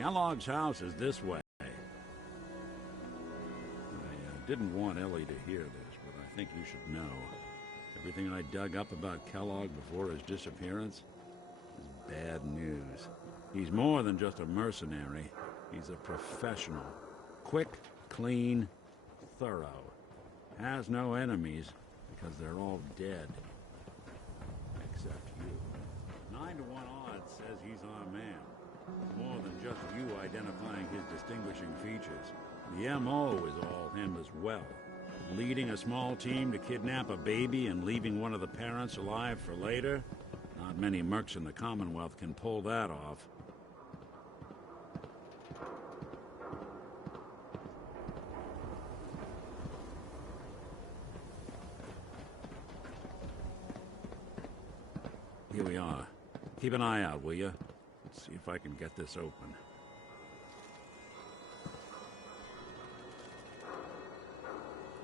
Kellogg's house is this way. I didn't want Ellie to hear this, but I think you should know. Everything I dug up about Kellogg before his disappearance is bad news. He's more than just a mercenary. He's a professional. Quick, clean, thorough. Has no enemies because they're all dead. Except you. 9 to 1 odds says he's our man. More than just you identifying his distinguishing features. The M.O. is all him as well. Leading a small team to kidnap a baby and leaving one of the parents alive for later? Not many mercs in the Commonwealth can pull that off. Here we are. Keep an eye out, will you? Let's see if I can get this open.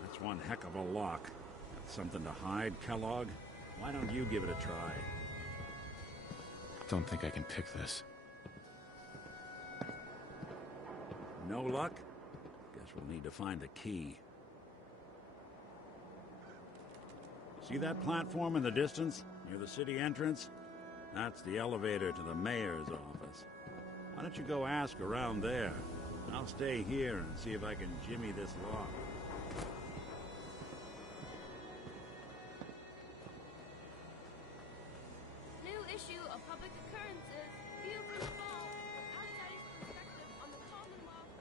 That's one heck of a lock. Got something to hide, Kellogg? Why don't you give it a try? Don't think I can pick this. No luck? Guess we'll need to find the key. See that platform in the distance, near the city entrance? That's the elevator to the mayor's office. Why don't you go ask around there? I'll stay here and see if I can jimmy this lock. New issue of Public Occurrences. View from the ball. Outsider's perspective on the Commonwealth.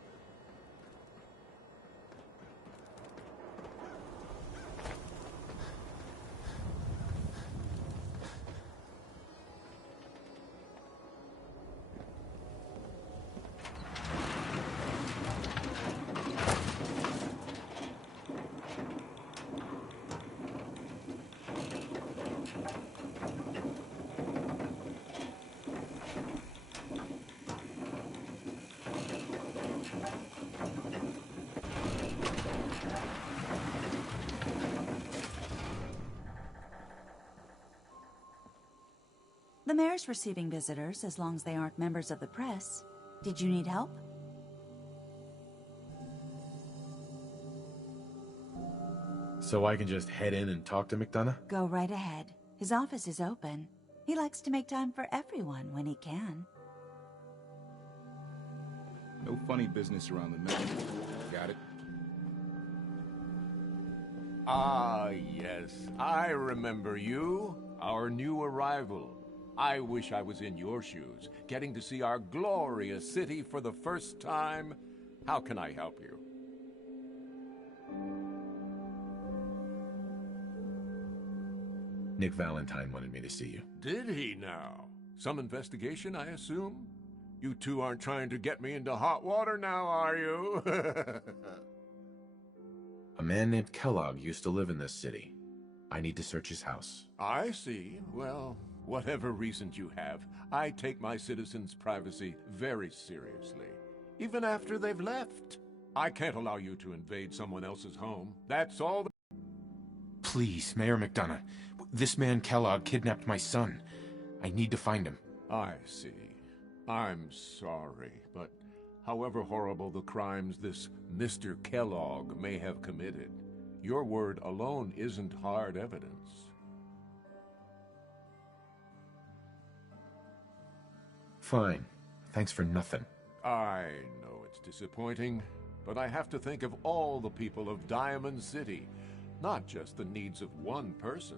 The mayor's receiving visitors as long as they aren't members of the press. Did you need help? So I can just head in and talk to McDonough? Go right ahead. His office is open. He likes to make time for everyone when he can. No funny business around the mill. Got it? Ah, yes. I remember you. Our new arrival. I wish I was in your shoes, getting to see our glorious city for the first time. How can I help you? Nick Valentine wanted me to see you. Did he now? Some investigation, I assume? You two aren't trying to get me into hot water now, are you? A man named Kellogg used to live in this city. I need to search his house. I see. Well, whatever reasons you have, I take my citizens' privacy very seriously. Even after they've left. I can't allow you to invade someone else's home. That's all. Please, Mayor McDonough. This man Kellogg kidnapped my son. I need to find him. I see. I'm sorry, but however horrible the crimes this Mr. Kellogg may have committed, your word alone isn't hard evidence. Fine. Thanks for nothing. I know it's disappointing, but I have to think of all the people of Diamond City, not just the needs of one person.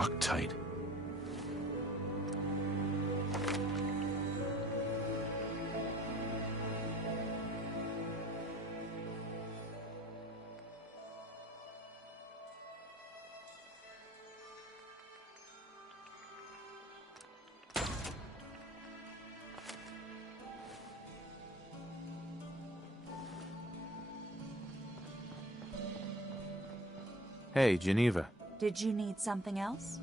locked tight. Hey, Geneva. Did you need something else?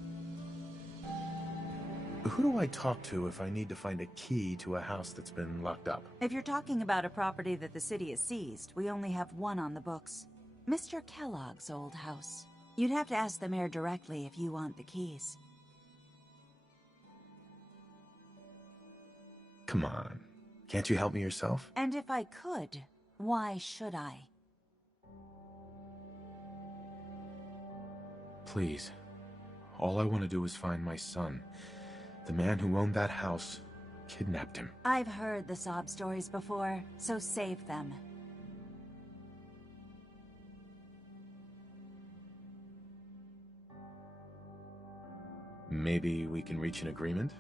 Who do I talk to if I need to find a key to a house that's been locked up? If you're talking about a property that the city has seized, we only have one on the books. Mr. Kellogg's old house. You'd have to ask the mayor directly if you want the keys. Come on. Can't you help me yourself? And if I could, why should I? Please. All I want to do is find my son. The man who owned that house kidnapped him. I've heard the sob stories before, so save them. Maybe we can reach an agreement?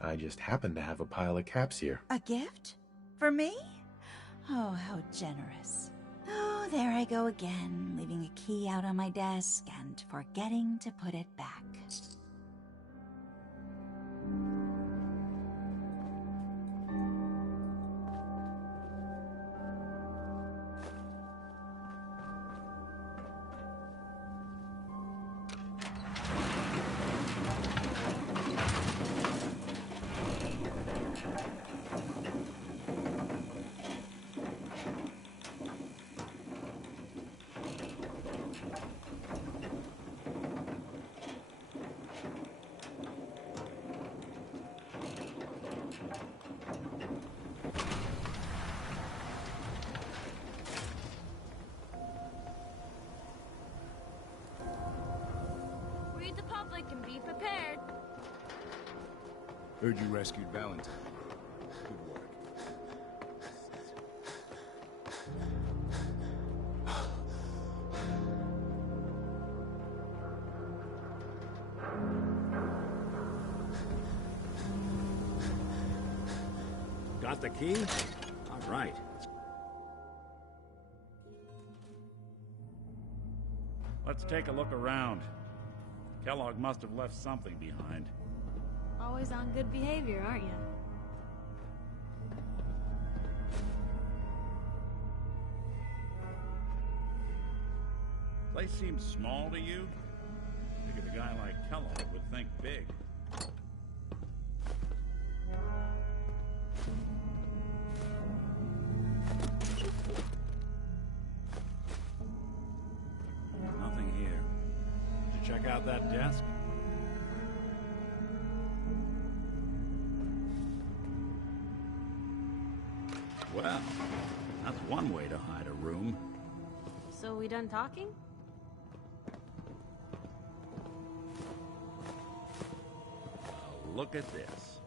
I just happen to have a pile of caps here. A gift? For me? Oh, how generous. Oh, there I go again, leaving a key out on my desk and forgetting to put it back. Read the public and be prepared. Heard you rescued Valentine. Good work. Got the key? All right. Let's take a look around. Kellogg must have left something behind. Always on good behavior, aren't you? Place seems small to you? Figured a guy like Kellogg would think big. Nothing here. Did you check out that desk? Well, that's one way to hide a room. So we done talking? Look at this.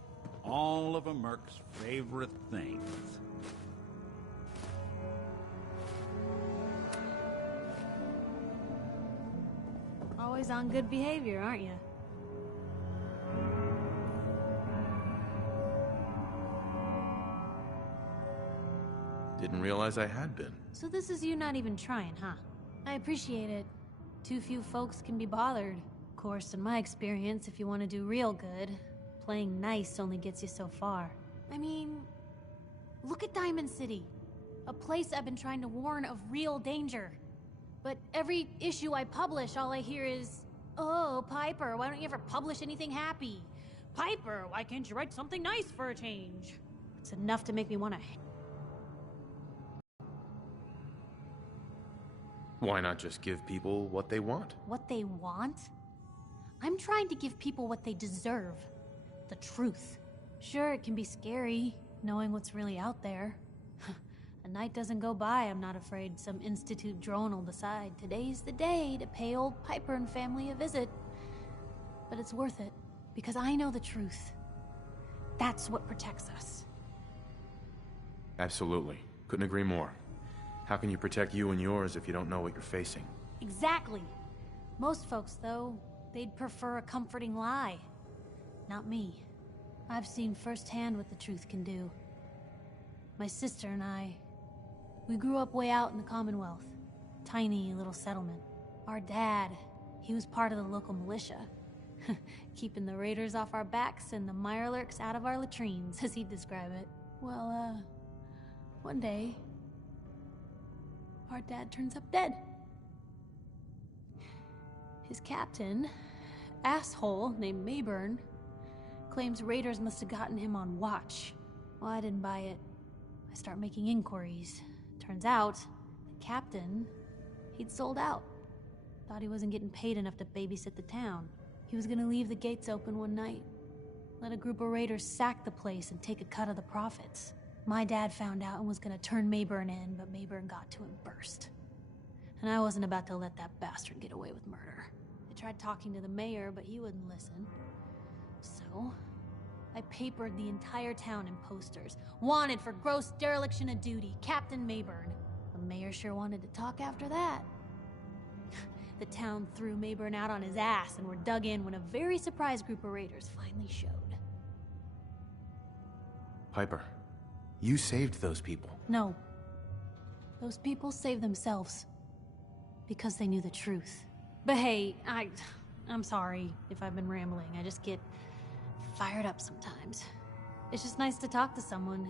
All of a Merc's favorite things. Always on good behavior, aren't you? Didn't realize I had been. So this is you not even trying, huh? I appreciate it. Too few folks can be bothered. Of course, in my experience, if you want to do real good, playing nice only gets you so far. I mean, look at Diamond City. A place I've been trying to warn of real danger. But every issue I publish, all I hear is, "Oh, Piper, why don't you ever publish anything happy? Piper, why can't you write something nice for a change?" It's enough to make me want to... Why not just give people what they want? What they want? I'm trying to give people what they deserve. The truth. Sure, it can be scary, knowing what's really out there. A night doesn't go by, I'm not afraid some Institute drone will decide today's the day to pay old Piper and family a visit. But it's worth it, because I know the truth. That's what protects us. Absolutely. Couldn't agree more. How can you protect you and yours if you don't know what you're facing? Exactly. Most folks, though, they'd prefer a comforting lie. Not me. I've seen firsthand what the truth can do. My sister and I, we grew up way out in the Commonwealth. Tiny little settlement. Our dad, he was part of the local militia. Keeping the raiders off our backs and the mirelurks out of our latrines, as he'd describe it. Well, one day, our dad turns up dead. His captain, asshole named Mayburn, claims raiders must have gotten him on watch. Well, I didn't buy it. I start making inquiries. Turns out, the captain, he'd sold out. Thought he wasn't getting paid enough to babysit the town. He was gonna leave the gates open one night. Let a group of raiders sack the place and take a cut of the profits. My dad found out and was gonna turn Mayburn in, but Mayburn got to him first. And I wasn't about to let that bastard get away with murder. I tried talking to the mayor, but he wouldn't listen. So, I papered the entire town in posters. Wanted for gross dereliction of duty, Captain Mayburn. The mayor sure wanted to talk after that. The town threw Mayburn out on his ass and were dug in when a very surprised group of raiders finally showed. Piper, you saved those people. No. Those people saved themselves. Because they knew the truth. But hey, I'm sorry if I've been rambling. I just get fired up sometimes. It's just nice to talk to someone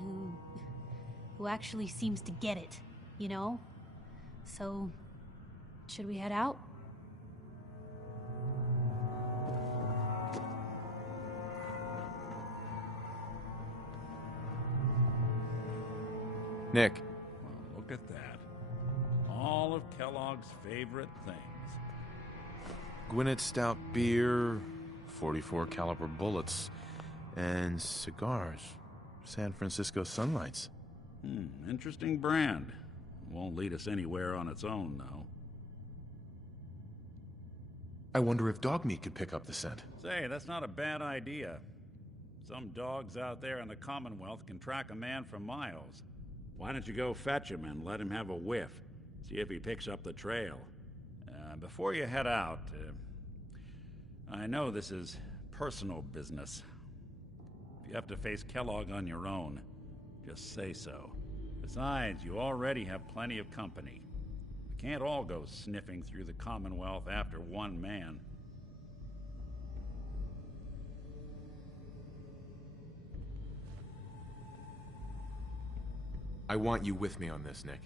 who actually seems to get it, you know? So, should we head out? Nick. Well, look at that. All of Kellogg's favorite things. Gwinnett Stout beer, 44 caliber bullets, and cigars. San Francisco Sunlights. Interesting brand. Won't lead us anywhere on its own, though. I wonder if dog meat could pick up the scent. Say, that's not a bad idea. Some dogs out there in the Commonwealth can track a man for miles. Why don't you go fetch him and let him have a whiff? See if he picks up the trail. Before you head out, I know this is personal business. If you have to face Kellogg on your own, just say so. Besides, you already have plenty of company. We can't all go sniffing through the Commonwealth after one man. I want you with me on this, Nick.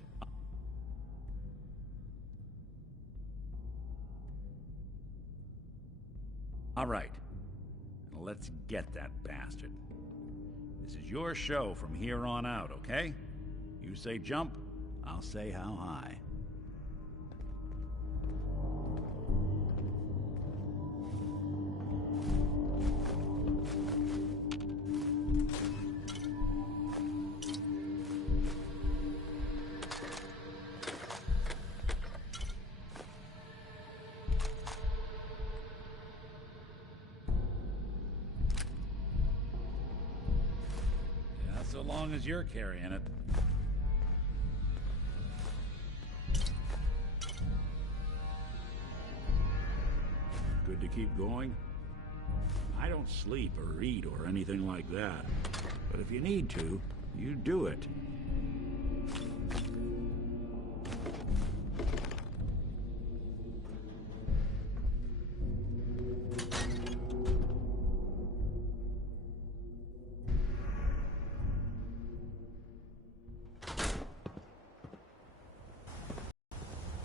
All right. Let's get that bastard. This is your show from here on out, okay? You say jump, I'll say how high. So long as you're carrying it. Good to keep going? I don't sleep or eat or anything like that. But if you need to, you do it.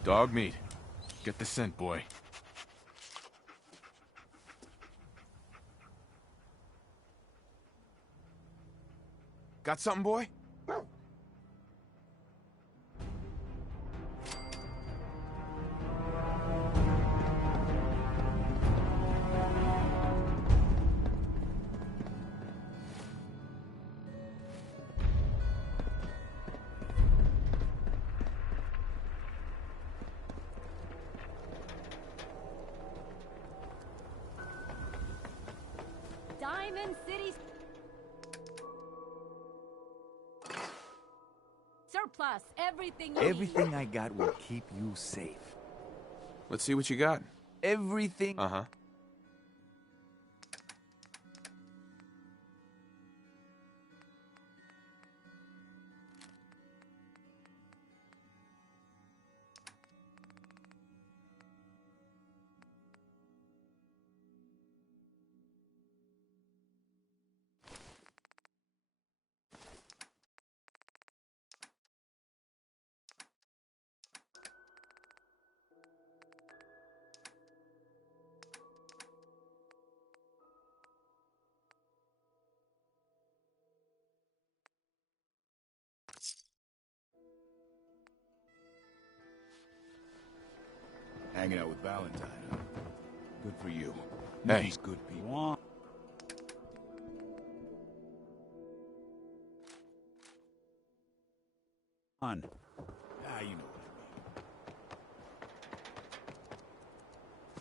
Dog meat. Get the scent, boy. Got something, boy? Diamond City surplus. Everything you need. Everything I got will keep you safe. Let's see what you got. Everything. Uh-huh. Hanging out with Valentine, huh? Good for you. Hey. These good people. Go on. On. Ah, you know what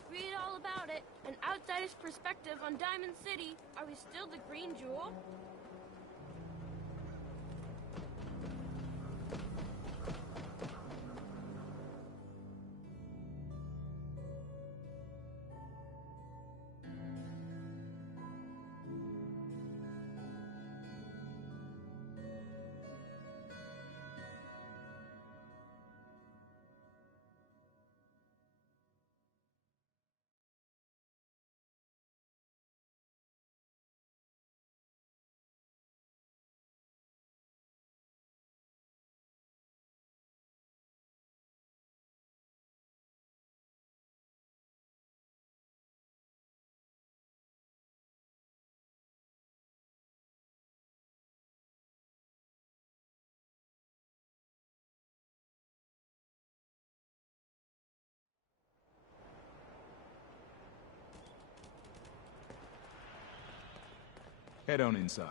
Read all about it. An outsider's perspective on Diamond City. Are we still the Green Jewel? Head on inside.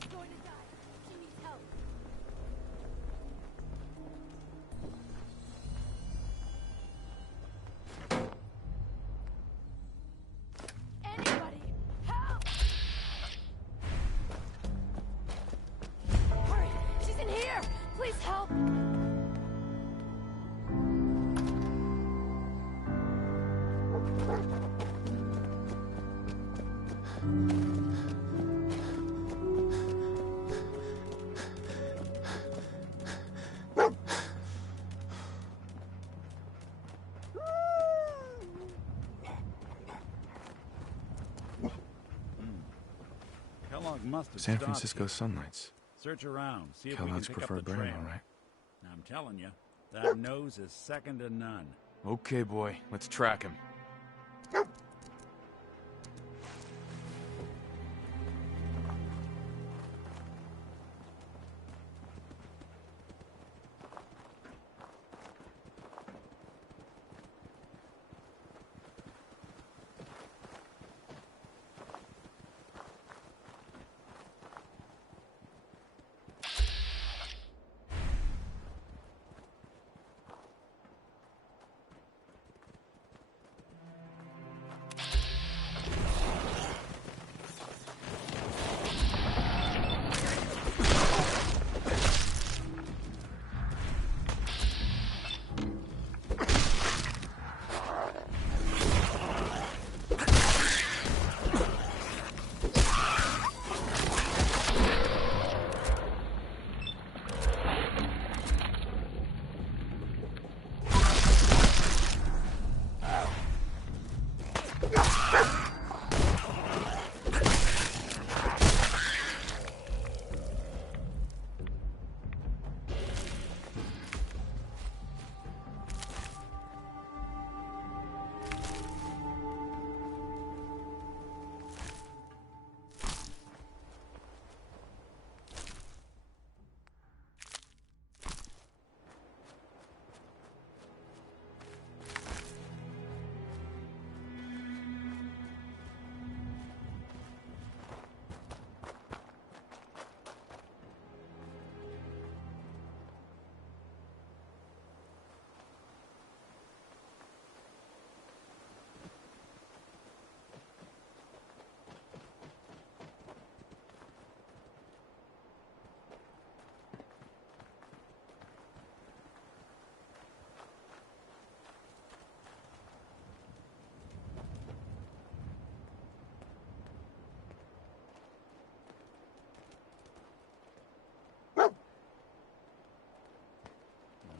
She's going to die. She needs help. Anybody, help! Hurry! She's in here! Please help! Kellogg must have San stopped Francisco here. sunlights. Search around, see if we Kellogg's can pick up preferred the brand, trail. all right. I'm telling you, that nose is second to none. Okay, boy. Let's track him.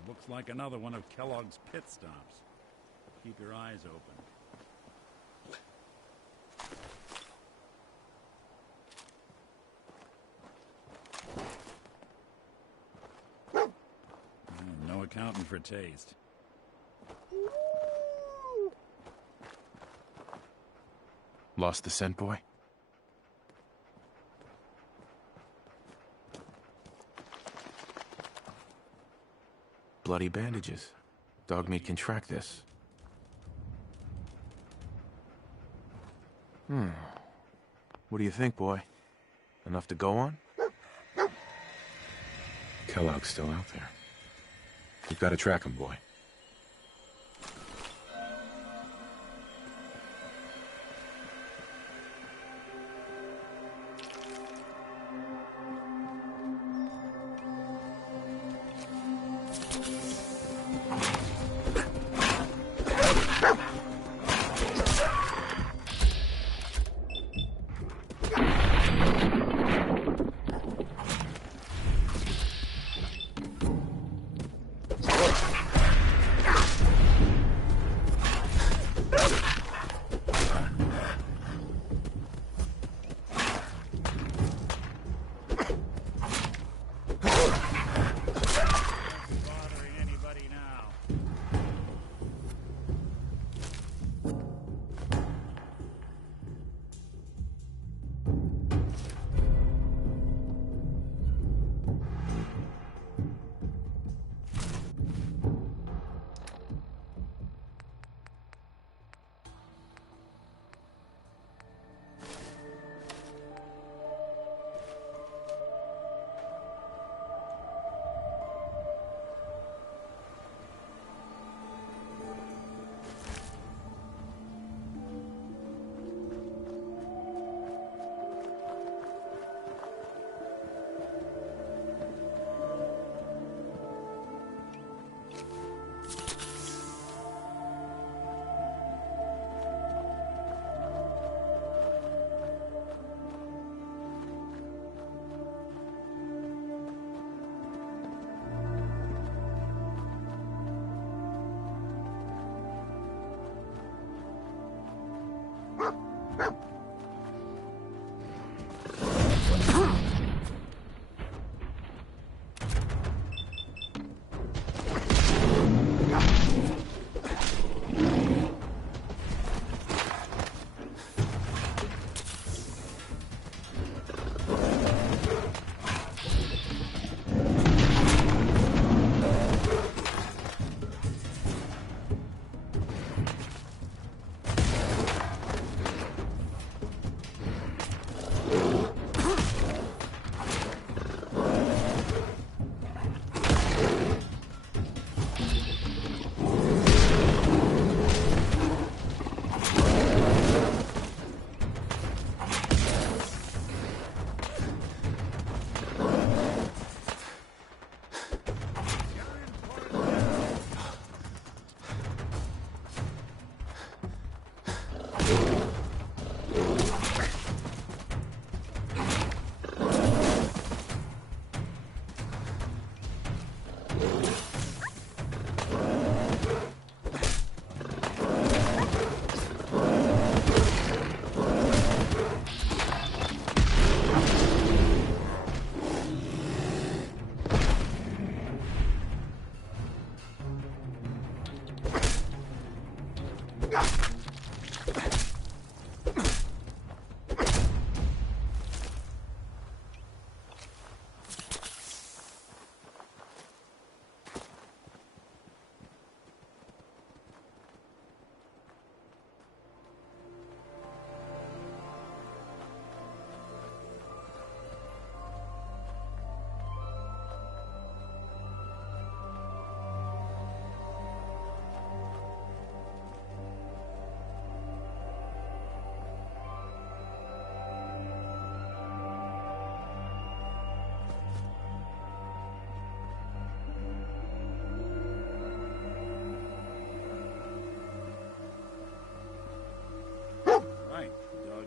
Looks like another one of Kellogg's pit stops. Keep your eyes open. for taste. Lost the scent, boy? Bloody bandages. Dog meat can track this. What do you think, boy? Enough to go on? Kellogg's still out there. You've got to track him, boy. Bothering anybody now.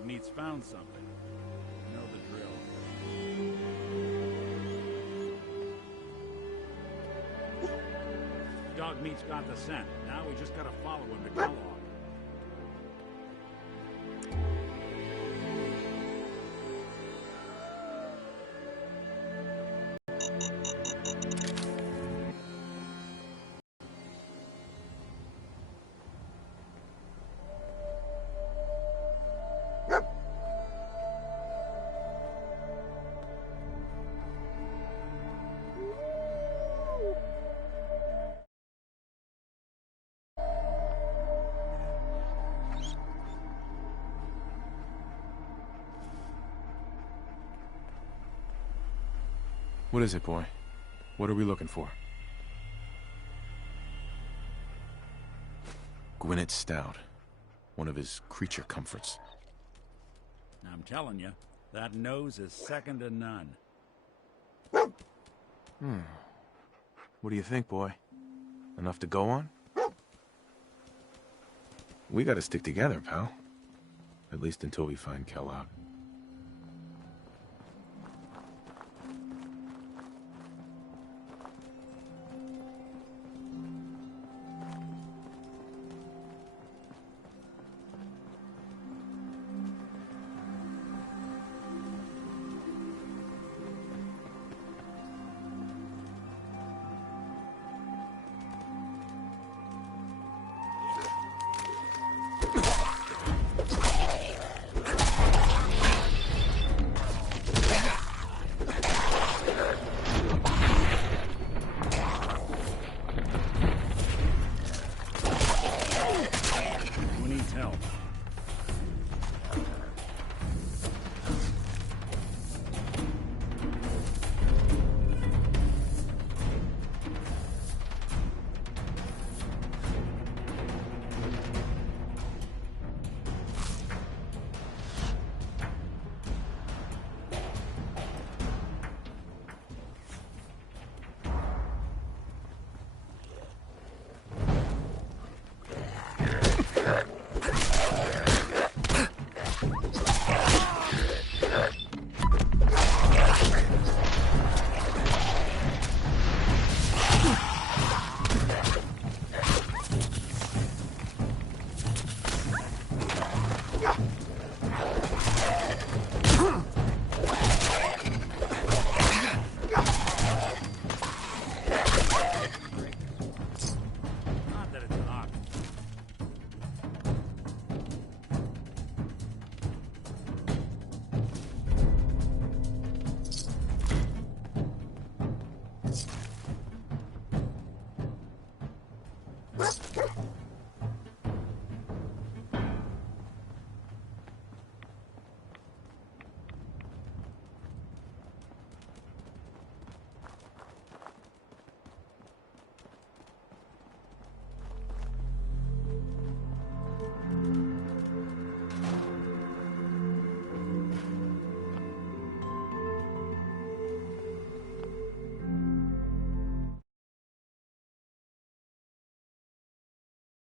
Meat's found something. You know the drill. Dog Meat's got the scent. Now we just gotta follow him to Kellogg. What is it, boy? What are we looking for? Gwinnett Stout. One of his creature comforts. I'm telling you, that nose is second to none. What do you think, boy? Enough to go on? We gotta stick together, pal. At least until we find Kellogg. Who needs help?